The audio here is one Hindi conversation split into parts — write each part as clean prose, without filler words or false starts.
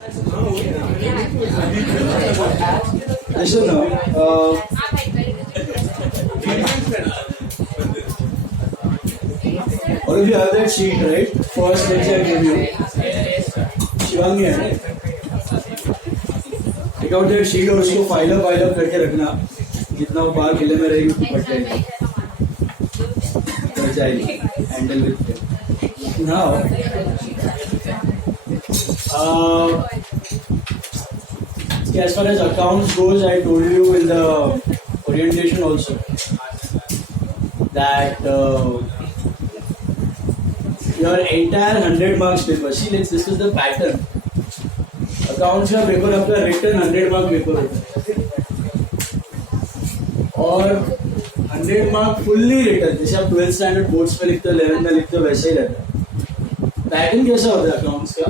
Listen now. All of you have that sheet, right? First lecture I gave you. Shivangi है ना? Take out that sheet और उसको फाइल अप करके रखना. जितना वो बाहर किले में रहेगी उतनी फट जाएगी. फट जाएगी. Handle with it. Now. As far as accounts goes, I told you in the orientation also that your entire 100 marks paper. See, let's discuss the pattern. Accounts का पेपर आपका written 100 mark पेपर होता है और 100 mark fully written. जैसे आप 12th standard boards में लिखते हो, 11th में लिखते हो, वैसे ही रहता है. Pattern कैसा होता है accounts का?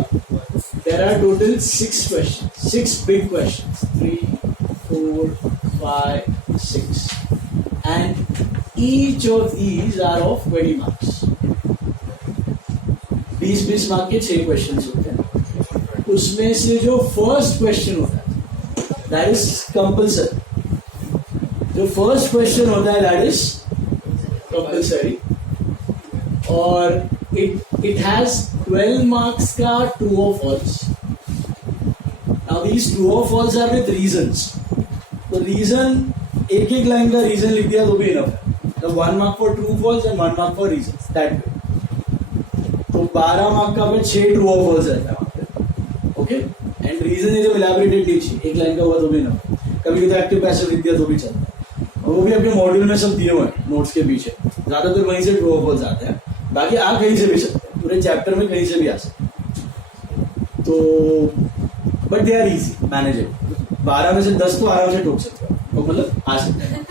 There are total 6 questions, 6 big questions, 3, 4, 5, 6, and each of these are of 20 marks. 20 mark के 6 questions होते हैं. उसमें से जो first question होता है, that is compulsory. जो first question होता है, that is compulsory. और it has 12 marks का true or false. Now these true or false are with reasons. तो reason एक लाइन का reason लिख दिया तो भी enough है. The 1 mark for true false and 1 mark for reasons. That way. तो 12 mark का पे 6 true or false रहता है वहाँ पे. Okay? And reason is elaborated नीचे. एक लाइन का हुआ तो भी enough. कभी तो active passive लिख दिया तो भी चलता है. और वो भी अपने मॉड्यूल में सब दिए हुए हैं नोट्स के पीछे. ज्यादातर वहीं से true or false आते हैं. बाकी आप कहीं से भी सकते हैं, पूरे चैप्टर में कहीं से भी आ सकते हैं. तो but they are easy manageable. 12 में से 10 तो आराम से ठोक सकते हो, तो मतलब आ सकते हैं.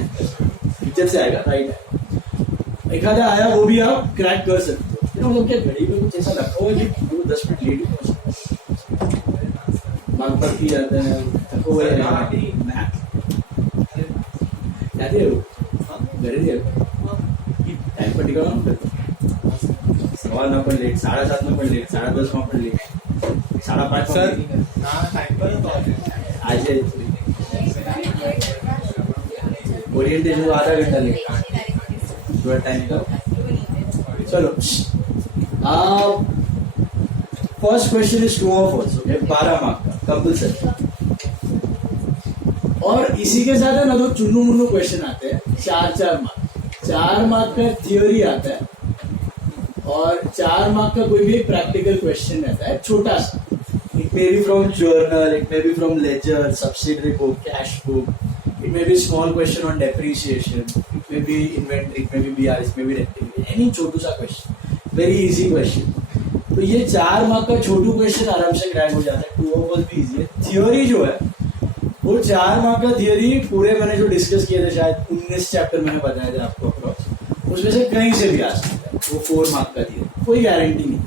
पिक्चर से आएगा, राइट है. एक आधा आया वो भी आप क्रैक कर सकते हो. मतलब क्या घड़ी में कुछ ऐसा रखा हुआ कि 10 मिनट लेट हो मार्क पर की जाते हैं. थको हुए कहते हो घड़ी दे टाइम पर टिका ना. सवा 9 पर लेट, 7:30 में पर लेट, 10:30 में पर लेट, 5:30 सर आज ओरिएंटेशन को आधा घंटा लेट, थोड़ा टाइम का. चलो फर्स्ट क्वेश्चन इज ट्रू और फॉल्स. ओके, 12 मार्क का कंपल्सरी. और इसी के साथ है ना तो चुन्नू मुन्नू क्वेश्चन आते हैं 4 मार्क. 4 मार्क का थियोरी आता है और 4 मार्क का कोई भी प्रैक्टिकल क्वेश्चन रहता है छोटा सा. It may be from journal, it may be from ledger, subsidiary book, cash book. It may be small question on depreciation, it may be inventory, it may be BR, it may be renting. Any छोटू सा क्वेश्चन, वेरी इजी क्वेश्चन. तो ये 4 मार्क का छोटू क्वेश्चन आराम से क्रैक हो जाता है. ट्रू और फॉल्स भी इजी है. थियोरी जो है वो 4 मार्क का थियोरी पूरे मैंने जो डिस्कस किए थे, शायद 19 चैप्टर मैंने बताया था आपको अप्रॉक्स, उसमें से कहीं से भी आ सकता है. वो 4 मार्क का थियोरी, कोई गारंटी नहीं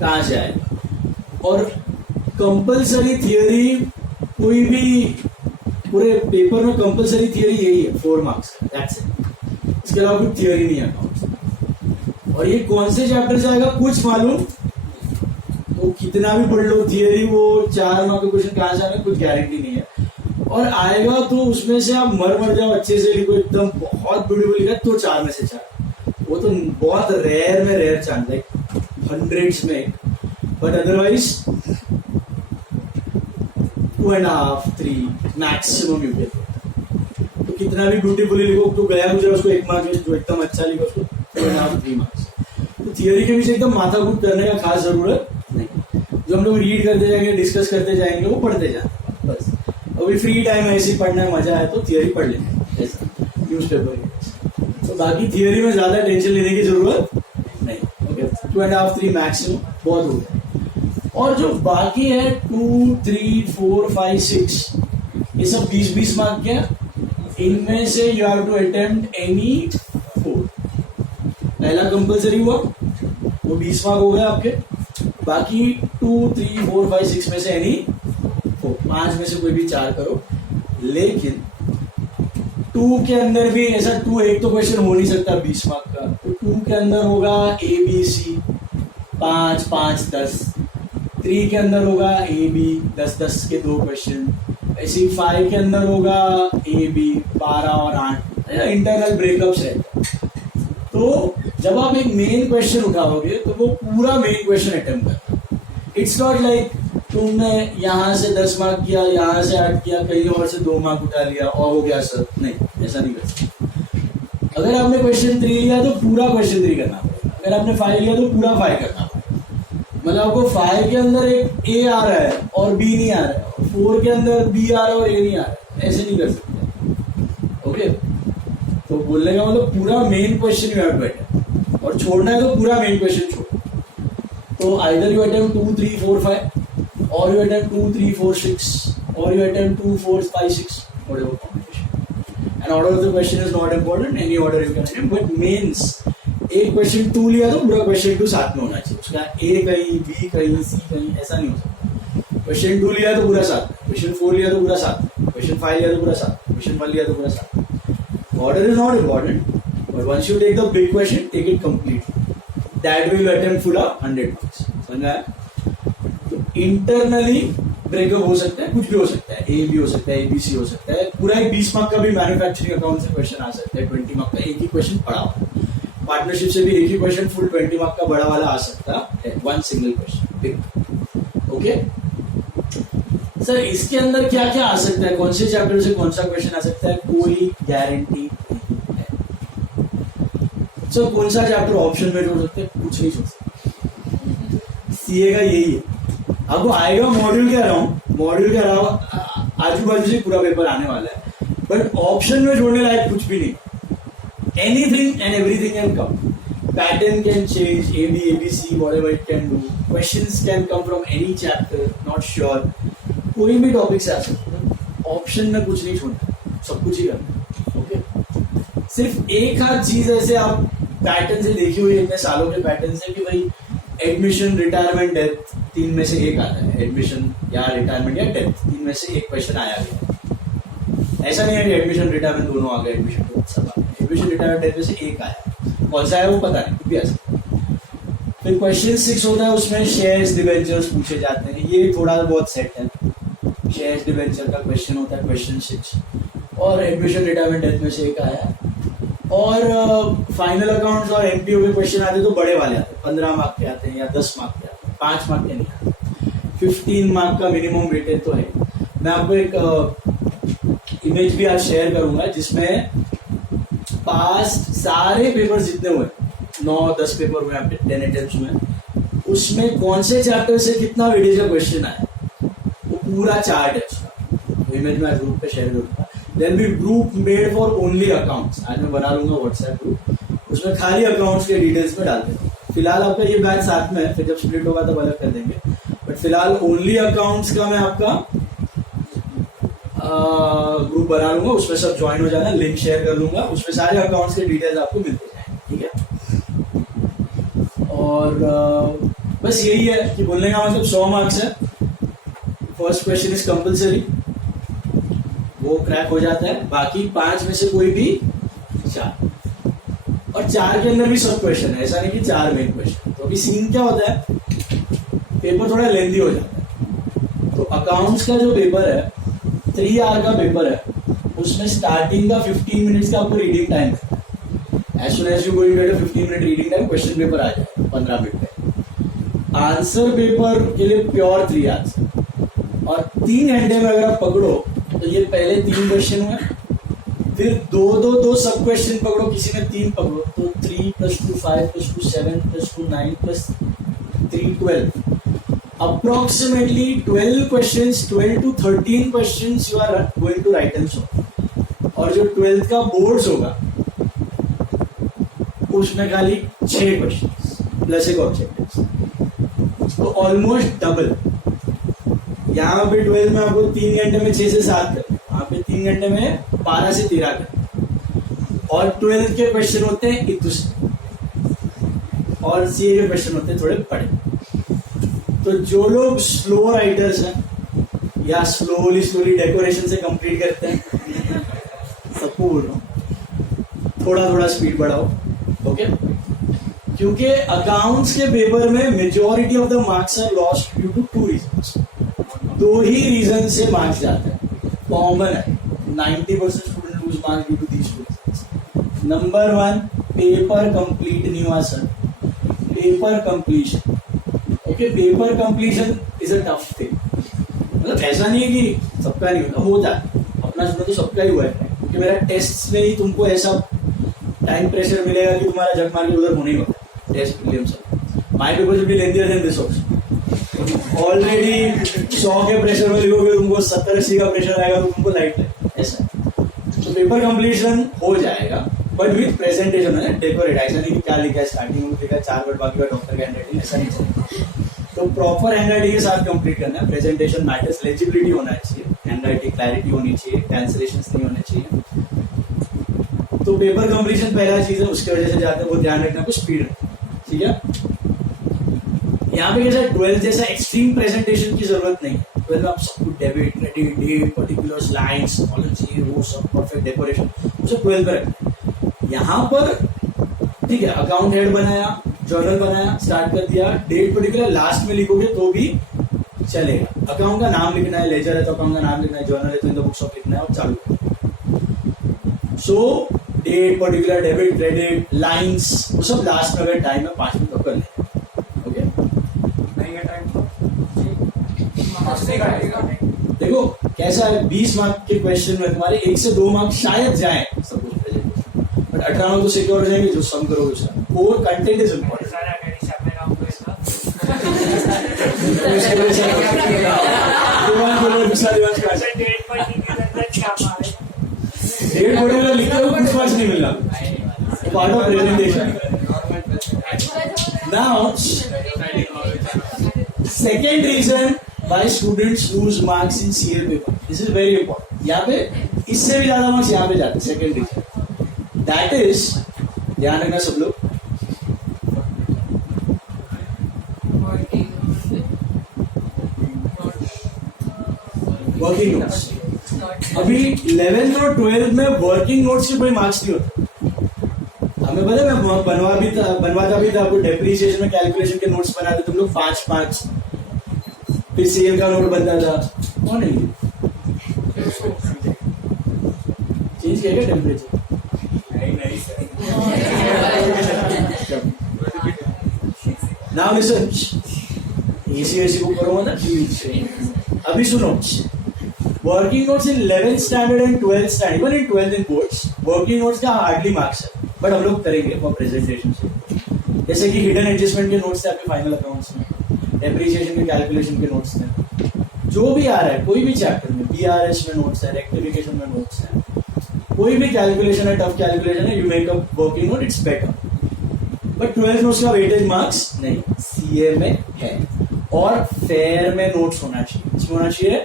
कहाँ से आएगा. और कंपल्सरी थियोरी कोई भी पूरे पेपर में कंपल्सरी थियोरी यही है 4 मार्क्स का. That's it. इसके अलावा कोई थियोरी नहीं है अकाउंट्स. और ये कौन से चैप्टर से आएगा कुछ मालूम तो कितना भी पढ़ लो थियोरी, वो 4 मार्क का क्वेश्चन कहाँ से आएगा कुछ गारंटी नहीं है. और आएगा तो उसमें से आप मर जाओ, अच्छे से लिखो, एकदम बहुत ब्यूटीफुल लिखा तो 4 में से 4. वो तो बहुत रेयर में रेयर चांस है, 100s में. But otherwise 2.5, 3 maximum you get. तो कितना भी ब्यूटीफुली लिखो तो गया गुजरा उसको 1 मार्क. जो एकदम अच्छा लिखो उसको 2.5, 3 मार्क्स. तो थियोरी के पीछे एकदम माथा कूट करने का खास जरूरत नहीं. जो हम लोग रीड करते जाएंगे, डिस्कस करते जाएंगे, वो पढ़ते जाएंगे बस. अभी फ्री टाइम है, ऐसे पढ़ना है, मजा है तो थियोरी पढ़ लेंगे ऐसा न्यूज़पेपर. तो बाकी थियोरी में ज्यादा टेंशन लेने की जरूरत नहीं. ओके, 2.5, 3 मैक्सिमम बहुत हो गया. और जो बाकी है 2, 3, 4, 5, 6 ये सब 20 मार्क के. इनमें से you have to attempt any 4. पहला कंपल्सरी हुआ, वो 20 मार्क हो गए आपके. बाकी 2, 3, 4, 5, 6 में से एनी 4, 5 में से कोई भी 4 करो. लेकिन 2 के अंदर भी ऐसा 2 एक तो क्वेश्चन हो नहीं सकता 20 मार्क का. तो 2 के अंदर होगा ABC 5, 5, 10. 3 के अंदर होगा ए बी 10-10 के 2 क्वेश्चन, ऐसे 5 के अंदर होगा ए बी 12 और 8 इंटरनल ब्रेकअप्स है। तो जब आप एक मेन क्वेश्चन उठाओगे तो वो पूरा मेन क्वेश्चन अटेम्प्ट करना। इट्स नॉट लाइक तुमने यहाँ से 10 मार्क किया, यहाँ से 8 किया, कहीं और से 2 मार्क उठा लिया और हो गया सर, नहीं, ऐसा नहीं कर सकते। अगर आपने क्वेश्चन 3 लिया तो पूरा क्वेश्चन 3 करना पड़ेगा, अगर आपने 5 लिया तो पूरा 5 करना पड़ेगा। मतलब आपको 5 के अंदर एक ए आ रहा है और बी नहीं आ रहा है, 4 के अंदर बी आ रहा है और ए नहीं आ रहा है, ऐसे नहीं कर सकते। ओके, तो बोलने का मतलब पूरा main question you have to attempt, और छोड़ना है तो पूरा मेन क्वेश्चन छोड़ो। तो either you attempt 2, 3, 4, 5 or you attempt 2, 3, 4, 6 or you attempt 2, 4, 5, 6, whatever combination. And order of the question is not important, any order you can attempt, but mains एक क्वेश्चन 2 लिया तो पूरा क्वेश्चन 2 साथ में होना चाहिए, उसका ए कहीं बी कहीं सी कहीं ऐसा नहीं हो सकता। क्वेश्चन 2 लिया तो पूरा साथ, क्वेश्चन 4 लिया तो पूरा साथ, क्वेश्चन 5 लिया तो पूरा साथ, क्वेश्चन 1 लिया तो पूरा साथ। Order is not important, but once you take the big question, take it completely. That will attempt full of 100 marks. समझा? इंटरनली ब्रेकअप हो सकता है, कुछ भी हो सकता है, ए बी हो सकता है, ए बी सी हो सकता है, पूरा एक 20 मार्क का भी मैन्युफैक्चरिंग अकाउंट से क्वेश्चन आ सकता है, 20 मार्क का एक ही क्वेश्चन पड़ा हुआ, पार्टनरशिप से भी एक ही क्वेश्चन फुल 20 मार्क का बड़ा वाला आ सकता है, one single question big. Okay sir, इसके अंदर क्या क्या आ सकता है, कौन से चैप्टर से कौन सा क्वेश्चन आ सकता है, कोई गारंटी नहीं है। सर कौन सा चैप्टर ऑप्शन में जोड़ सकते हैं, कुछ नहीं सोच सकते, सीए का यही है। आपको आएगा मॉड्यूल के अराउंड, मॉड्यूल के अराउंड आजू बाजू से पूरा पेपर आने वाला है, बट ऑप्शन में जोड़ने लायक कुछ भी नहीं। Anything and everything can come, pattern can change, A B ABC, whatever it can do, questions can come from any chapter, not sure, कोई भी टॉपिक से आ सकता है। ऑप्शन में कुछ नहीं छोड़ना, सब कुछ ही करना। ओके, सिर्फ एक आध चीज ऐसे आप पैटर्न से देखी हुई इतने सालों के पैटर्न से कि भाई एडमिशन, रिटायरमेंट, डेथ, 3 में से एक आता है, एडमिशन या रिटायरमेंट या डेथ, 3 में से एक क्वेश्चन आया गया। ऐसा नहीं है कि एडमिशन रिटायरमेंट दोनों आ गए, एडमिशन तो सब आ गए, एडमिशन रिटायरमेंट डेथ में से एक आया, कौन सा है वो पता नहीं, कुछ भी आ सकता है। फिर क्वेश्चन 6 होता है, उसमें शेयर्स डिबेंचर्स पूछे जाते हैं, ये थोड़ा बहुत सेट है, शेयर्स डिबेंचर का क्वेश्चन होता है क्वेश्चन 6, और एडमिशन रिटायरमेंट डेथ में से एक आया। और फाइनल अकाउंट्स और एमपीओ के क्वेश्चन आते तो बड़े वाले आते हैं, 15 मार्क के आते हैं या 10 मार्क के आते हैं, 5 मार्क के नहीं आते, 15 मार्क का मिनिमम वेटेज तो है। मैं आपको एक इमेज भी आज शेयर करूंगा जिसमें पास्ट सारे पेपर जितने हुए, 9-10 पेपर हुए आपके, 10 अटेम्प्ट्स हुए, उसमें कौन से चैप्टर से कितना वेटेज का क्वेश्चन आया, वो पूरा चार्ट है उसका, इमेज में ग्रुप पे शेयर करूंगा। There'll be group made for only accounts, आज मैं बना लूंगा व्हाट्सएप ग्रुप, उसमें खाली अकाउंट्स के डिटेल्स में डाल देंगे। फिलहाल आपका ये बैच साथ में है, फिर जब स्प्लिट होगा तब अलग कर देंगे, बट फिलहाल ओनली अकाउंट्स का मैं आपका ग्रुप बना लूंगा, उसमें सब ज्वाइन हो जाना, लिंक शेयर कर लूंगा, उसमें सारे अकाउंट्स के डिटेल्स आपको मिलते जाएंगे, ठीक है। और बस यही है कि बोलने का मतलब 100 मार्क्स है, फर्स्ट क्वेश्चन इज कंपल्सरी, वो क्रैक हो जाता है, बाकी 5 में से कोई भी 4, और 4 के अंदर भी सब क्वेश्चन है, ऐसा नहीं कि 4 मेन क्वेश्चन। तो अभी सीन क्या होता है, पेपर थोड़ा लेंथी हो जाता है। तो अकाउंट्स का जो पेपर है 3 आवर का पेपर है, उसमें स्टार्टिंग का 15 मिनट्स का आपको रीडिंग टाइम है, as soon as you going to 15 minute reading time, question paper आ जाए 15 मिनट में। आंसर पेपर के लिए प्योर 3 आंसर, और 3 घंटे में अगर आप पकड़ो तो ये पहले 3 क्वेश्चन हुए, फिर 2 सब क्वेश्चन पकड़ो, किसी ने 3 पकड़ो तो 3 + 2 5 + 2 7 + 2 9 + 3 12, approximately 12 questions, 12 to 13 questions you are going to write and solve। और जो 12th का बोर्ड्स होगा उसमें खाली 6 क्वेश्चन प्लस एक ऑब्जेक्टिव, तो ऑलमोस्ट डबल। यहाँ पे 12 में आपको 3 घंटे में 6 से 7 कर, वहां पे 3 घंटे में 12 से 13 कर, और 12 के क्वेश्चन होते हैं इतने, और सीए के क्वेश्चन होते हैं थोड़े बड़े। तो जो लोग स्लो राइटर्स हैं या स्लोली डेकोरेशन से कंप्लीट करते हैं, सबको बोल रहा हूँ थोड़ा स्पीड बढ़ाओ, ओके। क्योंकि अकाउंट्स के पेपर में majority of the marks are lost due to 2 reasons. 2 ही रीजन से मार्क्स जाते हैं, कॉमन है। 90% student lose marks due to these 2 reasons. Number 1, paper complete नहीं हुआ sir. Paper completion, okay, paper completion is a tough thing. मतलब ऐसा नहीं है कि सबका नहीं होता, अपना सुनो तो सबका ही हुआ है, क्योंकि मेरा टेस्ट में ही तुमको ऐसा टाइम प्रेशर मिलेगा कि तुम्हारा जग मार के उधर होने ही होगा। Test prelims my paper will be lengthier than this also. Already 100 के प्रेशर में लिखोगे, तुमको 70-80 का प्रेशर आएगा तो तुमको लाइट है ऐसा। तो पेपर कंप्लीशन हो जाएगा, बट विथ प्रेजेंटेशन है डेकोरेट। ऐसा नहीं कि क्या लिखा है, स्टार्टिंग में लिखा है 4 वर्ड, बाकी का डॉक्टर का हैंडराइटिंग, ऐसा नहीं चलेगा। तो प्रॉपर हैंडराइटिंग के साथ कंप्लीट करना है। प्रेजेंटेशन मैटर्स, लेजिबिलिटी होना चाहिए, हैंडराइटिंग क्लैरिटी होनी चाहिए, कैंसलेशंस नहीं होने चाहिए। तो पेपर कंप्लीशन पहला चीज है, उसके वजह से जाते हैं, वो ध्यान रखना, कुछ स्पीड, ठीक है। यहाँ पे कैसा 12 जैसा एक्सट्रीम प्रेजेंटेशन की जरूरत नहीं है। 12 आप सब कुछ debit, credit, date, particulars, lines, column चाहिए, वो सब परफेक्ट डेकोरेशन, उसे 12 पे रखना। यहाँ पर ठीक है, अकाउंट हेड बनाया, जर्नल बनाया, स्टार्ट कर दिया, डेट पर्टिकुलर लास्ट में लिखोगे तो भी चलेगा। अकाउंट का नाम लिखना है, लेजर है तो अकाउंट का नाम लिखना है, जर्नल है तो इन द बुक्स ऑफ लिखना है और चालू। So date particular, debit, credit, lines, वो सब लास्ट में अगर टाइम है 5 मिनट कर ले। ओके, देखो कैसा है, 20 मार्क के क्वेश्चन में तुम्हारे 1 से 2 मार्क शायद जाए सब कुछ प्रेजेंटेशन, बट 18 मार्क तो सिक्योर हो जाएंगे जो सम करोगे उसका। Core content is important. Date particular लिखते हो कुछ मार्क्स नहीं मिलना, part of presentation. Now second reason why students lose marks in CA paper, this is very important। यहाँ पे इससे भी ज्यादा मार्क्स यहाँ पे जाते हैं। second reason that is, ध्यान रखना सब लोग, वर्किंग नोट्स। अभी 11th और 12th में वर्किंग नोट्स के कोई मार्क्स नहीं होते। हमें पता है, मैं बनवाता भी था, आपको डेप्रिसिएशन में कैलकुलेशन के नोट्स बनाते तुम लोग 5-5, फिर सेल का नोट बनता था। कौन नहीं चेंज किया क्या टेम्परेचर? नाउ लिसन, एसी को करो ना। अभी सुनो, working notes in 11th standard and 12th standard, even in 12th in boards, working notes का हार्डली मार्क्स है, बट हम लोग करेंगे फॉर प्रेजेंटेशन से। जैसे कि हिडन एडजस्टमेंट के नोट्स थे आपके फाइनल अकाउंट्स में, डेप्रिसिएशन के कैलकुलेशन के नोट्स थे, जो भी आ रहा है कोई भी चैप्टर में, बीआरएस में नोट्स है, रेक्टिफिकेशन में नोट्स है, कोई भी कैलकुलेशन है, टफ कैलकुलेशन है, you make a working note, it's better. But 12th notes का वेटेज मार्क्स नहीं, सीए में है। और फेयर में नोट्स होना चाहिए, इसमें होना चाहिए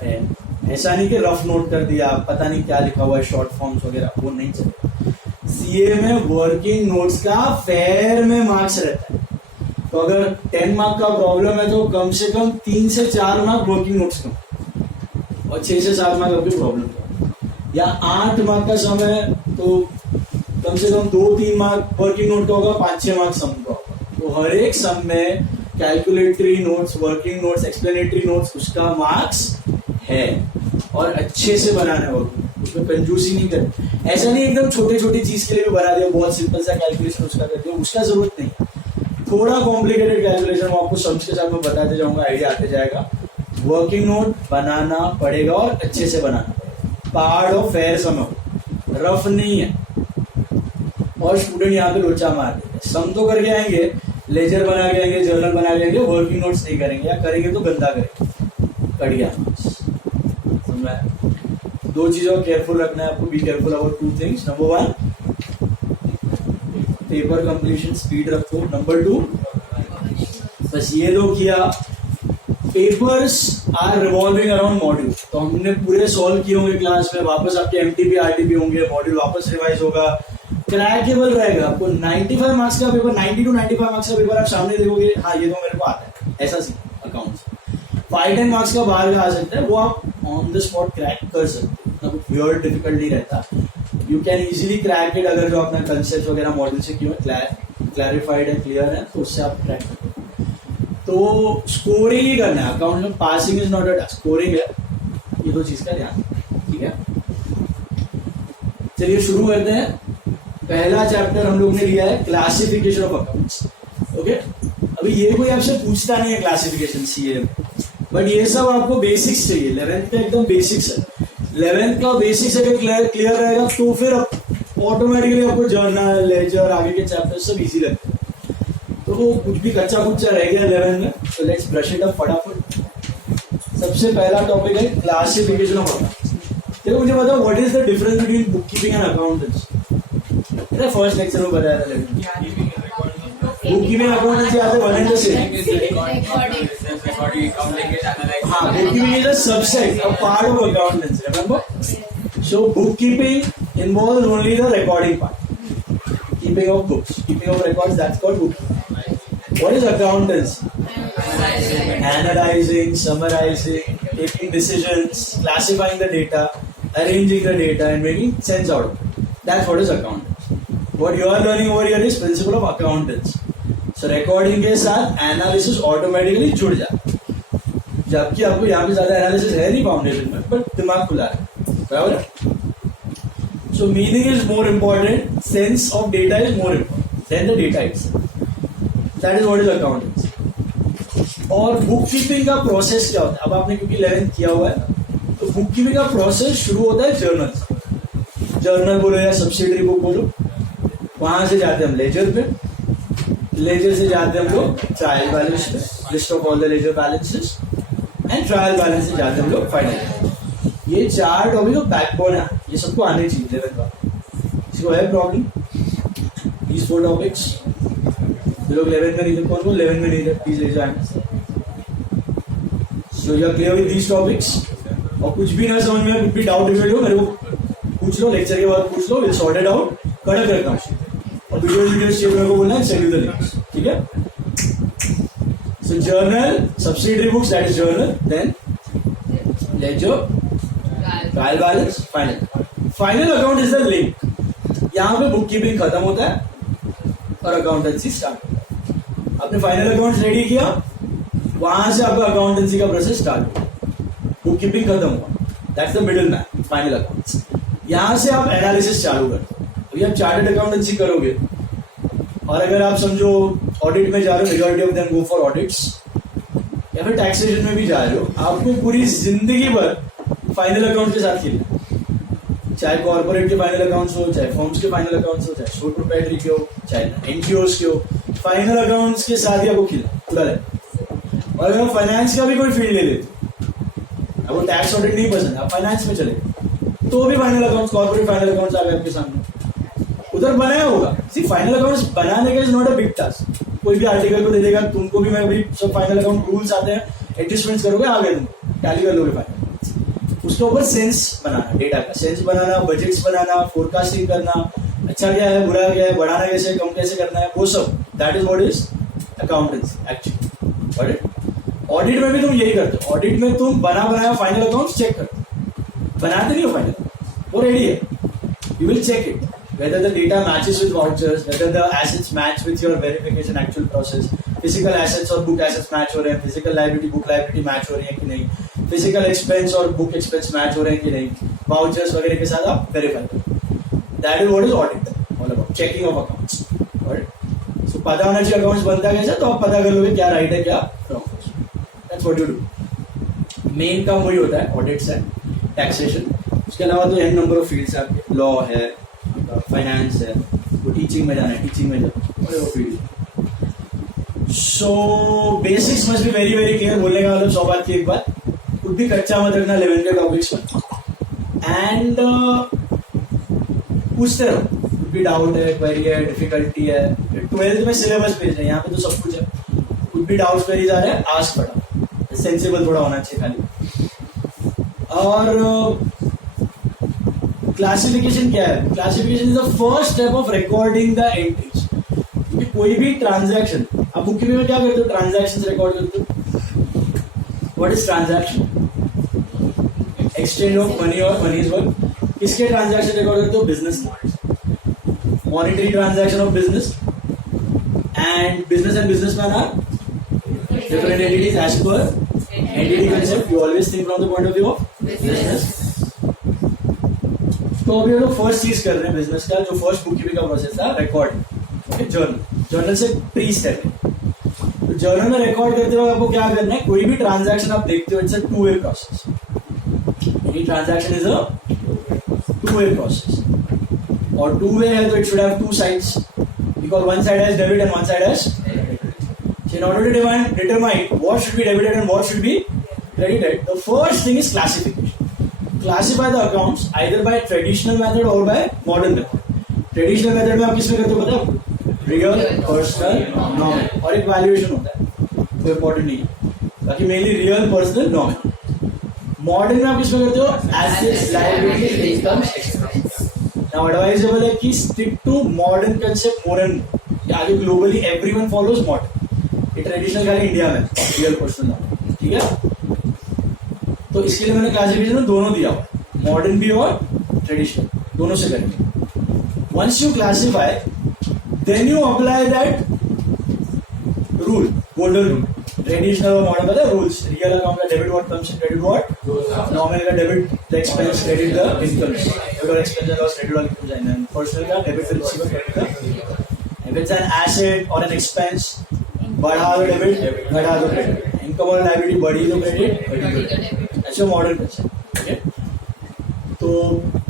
फेयर। ऐसा नहीं कि रफ नोट कर दिया, पता नहीं क्या लिखा हुआ है, शॉर्ट फॉर्म्स वगैरह, वो नहीं चलेगा। सीए में वर्किंग नोट्स का फेयर में मार्क्स रहता है। तो अगर 10 मार्क का प्रॉब्लम है तो कम से कम 3 से 4 मार्क वर्किंग नोट्स का, और 6 से 7 मार्क आपकी प्रॉब्लम का। या 8 मार्क का सम है तो कम से कम 2-3 मार्क वर्किंग नोट का होगा, 5-6 मार्क सम का होगा। तो हर एक सम में calculatory notes, working notes, explanatory notes, उसका मार्क्स है। और अच्छे से बनाना होगा, उसमें कंजूसी नहीं करनी। ऐसा नहीं एकदम छोटी छोटी चीज के लिए भी बना दिया, बहुत सिंपल सा कैलकुलेशन उसका कर दिया, उसका जरूरत नहीं। थोड़ा कॉम्प्लिकेटेड कैलकुलेशन मैं आपको सम्स के साथ में बताते जाऊंगा, आइडिया आते जाएगा। वर्किंग नोट बनाना पड़ेगा और अच्छे से बनाना पड़ेगा, part of fair sum, rough नहीं है। और स्टूडेंट यहाँ पे लोचा मार देते, सम तो करके आएंगे, लेजर बना के आएंगे, जर्नल बना के आएंगे, वर्किंग नोट्स नहीं करेंगे, या करेंगे तो गंदा करेंगे, कट गया। समझ में? 2 चीजों केयरफुल रखना है आपको, be careful about 2 things. Number 1 paper completion speed रखो। नंबर 2 बस ये लो किया, papers are revolving around module. तो हमने पूरे सॉल्व किए होंगे क्लास में, वापस आपके एमटीपी आरटीपी होंगे, मॉड्यूल वापस रिवाइज होगा, क्रैकेबल रहेगा। आपको 95 मार्क्स का पेपर, 90 to 95 मार्क्स का पेपर आप सामने देखोगे, हाँ ये तो मेरे को आता है, ऐसा सी अकाउंट्स। 5-10 मार्क्स का बाहर का आ सकता है, वो आप ऑन द स्पॉट क्रैक कर सकते हो, कुछ वियर्ड डिफिकल्ट नहीं रहता। You can easily crack it अगर जो अपना कंसेप्ट वगैरह मॉडल से क्यों क्लैरिफाइड है, क्लियर है, तो उससे आप ट्रैक करो। तो स्कोरिंग ही करना है अकाउंट में, passing is not a task, scoring है, ये दो चीज का ध्यान, ठीक है। चलिए शुरू करते हैं। पहला चैप्टर हम लोग ने लिया है क्लासिफिकेशन ऑफ अकाउंट्स, ओके। अभी ये कोई आपसे पूछता नहीं है क्लासिफिकेशन सीए में, बट ये सब आपको बेसिक्स चाहिए। 11th का एकदम बेसिक्स है, 11th का बेसिक्स अगर क्लियर रहेगा तो फिर ऑटोमेटिकली आपको जर्नल, लेजर, आगे के चैप्टर सब इजी लगते हैं। तो वो कुछ भी कच्चा कुच्चा रह गया 11th में, तो लेट्स ब्रश इट अप फटाफट। सबसे पहला टॉपिक है क्लासिफिकेशन ऑफ अकाउंट्स। देखो मुझे बताओ what is the difference between book keeping and accountants. मेरा फर्स्ट लेक्चर में बताया था, बुक कीपिंग अकाउंटेंसी आते वन एंड द सेम। हाँ, book keeping is a subset, a part of accountancy, remember. So book keeping involves only the recording part, keeping of books, keeping of records, that's called bookkeeping. What is accountancy? Analyzing, summarizing, taking decisions, classifying the data, arranging the data and making sense out of it. That's what is accountancy. What you are learning over here is principle of accountancy. So recording के साथ analysis automatically जुड़ जाता है, जबकि आपको यहाँ पे ज्यादा analysis है नहीं फाउंडेशन में, बट दिमाग खुला है, बराबर है। So meaning is more important, sense of data is more important than the data itself. That is what is accountancy. और बुक कीपिंग का प्रोसेस क्या होता है? अब आपने क्योंकि 11th किया हुआ है, तो बुक कीपिंग का प्रोसेस शुरू होता है जर्नल से। जर्नल बोलो या सब्सिडरी बुक बोलो, वहां से जाते हैं हम लेजर पे, लेजर से जाते हैं हम लोग ट्रायल बैलेंस पे, list of all the ledger balances, and trial balance से जाते हैं हम लोग फाइनल। ये चार टॉपिक बैकबोन है, ये सबको आने चाहिए 11th का। इसको है प्रॉब्लम these 4 टॉपिक्स जो लोग 11th में नहीं थे, कौन को 11th में नहीं थे, प्लीज ले जाए। So you are clear with these topics. और कुछ भी ना समझ में, कुछ भी डाउट रिलेटेड हो मेरे को पूछ लो, लेक्चर के बाद पूछ लो, विल सॉर्ट इट आउट, कड़क रखता हूँ। और वीडियो शेयर मेरे को बोलना है, सेंड यू द लिंक्स, ठीक है। So journal, subsidiary books, that is journal, then ledger, trial balance, final. Final account is the link. यहाँ पे बुक कीपिंग खत्म होता है और अकाउंटेंसी स्टार्ट होता है। आपने फाइनल अकाउंट रेडी किया, वहां से आपका अकाउंटेंसी का प्रोसेस स्टार्ट होगा। बुक कीपिंग खत्म हुआ, that's the middle man, final accounts. यहाँ से आप एनालिसिस चालू करते हो। अभी आप चार्टर्ड अकाउंटेंसी करोगे, और अगर आप समझो ऑडिट में जा रहे हो, majority of them go for audits, या फिर टैक्सेशन में भी जा रहे हो, आपको पूरी जिंदगी भर फाइनल अकाउंट के साथ खेलना, चाहे कॉर्पोरेट के फाइनल अकाउंट्स हो, चाहे फर्म्स के फाइनल अकाउंट्स हो, चाहे सोल प्रोप्राइटरी के हो, चाहे एनजीओस के हो, फाइनल अकाउंट्स के साथ ही आपको खेलना पूरा लाइफ। और अगर आप फाइनेंस का भी कोई फील्ड ले लेते, आपको टैक्स ऑडिट नहीं पसंद, आप फाइनेंस में चले, तो भी final accounts, corporate final accounts आ गए आपके सामने, उधर बनाया होगा। सिर्फ फाइनल अकाउंट्स बनाने का is not a big task. कोई भी आर्टिकल को दे देगा, तुमको भी, मैं भी, सब फाइनल अकाउंट रूल्स आते हैं, एडजस्टमेंट्स करोगे, आ गए तुम टैली कर लोगे फाइनल। उसके ऊपर सेंस बनाना, डेटा का सेंस बनाना, बजट्स बनाना, फोरकास्टिंग करना, अच्छा क्या है, बुरा क्या है, बढ़ाना कैसे, कम कैसे करना है, वो सब, that is what is accountancy actually. Audit में भी तुम यही करते हो। ऑडिट में तुम बनाया फाइनल अकाउंट चेक करते हो, बनाते नहीं हो फाइनल, वो रेडी है, you will check it whether the data matches with vouchers, whether the assets match with your verification actual process, physical assets और book assets match हो रहे हैं, physical liability book liability match हो रही है कि नहीं, physical expense और book expense match हो रहे हैं कि नहीं, vouchers वगैरह के साथ आप verify करो। That is what is audit all about, checking of accounts, right? So पता होना चाहिए accounts बनता कैसे, तो आप पता कर लोगे क्या right है क्या wrong है। That's what you do. Main काम वही होता है, audits है, taxation, उसके अलावा तो n number of fields है, law है, फाइनेंस है, वो टीचिंग में जाना है, टीचिंग में जाना field. So basics must be very very clear. बोलने का मतलब 100 बात की एक बात, कुछ भी कच्चा मत रखना 11th के टॉपिक्स में, एंड पूछते रहो, कुछ भी डाउट है, क्वेरी है, डिफिकल्टी है। 12th में सिलेबस पेज है, यहाँ पे तो सब कुछ है, कुछ भी डाउट क्वेरीज आ रहे हैं, आस्क पड़ा, सेंसिबल थोड़ा होना चाहिए खाली। और क्लासिफिकेशन क्या है? Classification is the first step of recording the entries. क्योंकि कोई भी ट्रांजैक्शन, आप बुक कीपिंग में क्या करते हो, ट्रांजैक्शन रिकॉर्ड करते हो। What is transaction? Exchange of money और मनीज वर्थ। किसके ट्रांजैक्शन रिकॉर्ड करते हो? Business. Monetary transaction of business, and businessman are different entities as per entity concept. You always think from the point of view of business. तो अभी हम लोग फर्स्ट चीज कर रहे हैं बिजनेस का, जो फर्स्ट बुक कीपिंग का प्रोसेस था, रिकॉर्ड जर्नल से प्री स्टेप। तो जर्नल में रिकॉर्ड करते वक्त आपको क्या करना है, कोई भी ट्रांजैक्शन आप देखते हो, it's a two way process. Any transaction is a two way process, और टू वे है तो it should have two sides, because one side has debit and one side has credit. So in order to determine what should be debited and what should be credited, the first thing is classification. Classify the accounts either by traditional method or by modern method. Traditional method में आप किसमें करते हो पता है? Real, personal, nominal, और एक valuation होता है, तो important नहीं है, बाकी mainly real, personal, nominal. Modern में आप किसमें करते हो? Assets, liabilities, incomes, expenses. Now advisable है कि stick to modern concept more and more. आगे globally everyone follows modern. ये ट्रेडिशनल का है इंडिया में, रियल पर्सनल, ठीक है। तो इसके लिए मैंने क्लासिफिकेशन में दोनों दिया हुआ, मॉडर्न भी और ट्रेडिशनल, दोनों से करेंगे। Once you classify, then you apply that rule, golden rule. Traditional और मॉडर्न का रूल्स, रियल अकाउंट का debit what comes in, credit what, nominal का debit the expense, credit the incomes, और expense loss, credit all incomes, and personal का debit the receivable, credit the if it's an asset और एन एक्सपेंस, बढ़ा दो डेबिट, घटा दो क्रेडिट, इनकम और लायबिलिटी बढ़ी तो क्रेडिट, ऐसे मॉडर्न कंसेप्ट, ठीक है। तो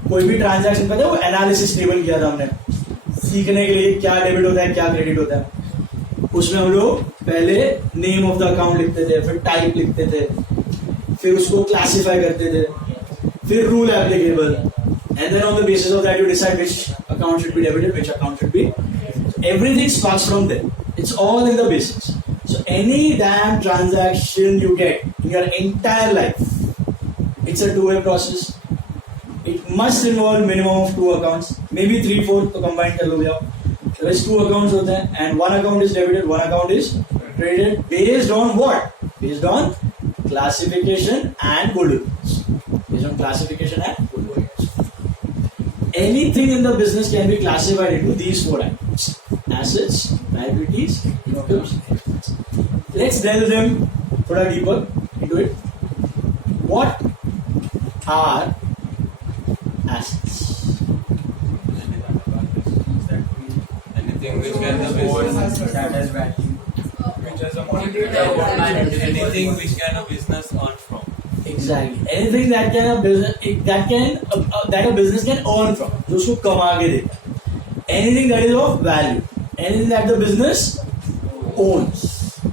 कोई भी ट्रांजैक्शन पता है वो एनालिसिस टेबल किया था हमने, सीखने के लिए क्या डेबिट होता है क्या क्रेडिट होता है। उसमें हम लोग पहले नेम ऑफ द अकाउंट लिखते थे, फिर टाइप लिखते थे, फिर उसको क्लासिफाई करते थे, फिर rule applicable, and then on the basis of that you decide which account should be debited, which account should be, everything starts from there. It's all in the basics. So any damn transaction you get in your entire life, it's a two-way process. It must involve minimum of 2 accounts, maybe 3-4 तो combine कर लोगे आप। There is 2 accounts होते हैं, and one account is debited, one account is credited based on what? Based on classification and goodwill. Based on classification and goodwill. Anything in the business can be classified into these 4 items: assets, liabilities, incomes. Let's delve them thoda deeper into it. What are assets? Anything which can the business that has value, which has a anything which can a business earn from. Exactly. Anything that can a business that a business can earn from, जो उसको कमा के देता है. Anything that is of value, anything that the business owns,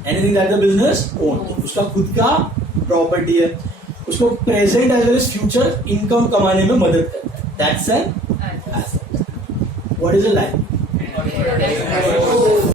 anything that the business owns, उसका खुद का प्रॉपर्टी है, उसको present as well as future income कमाने में मदद करता है. That's an asset. What is a liability?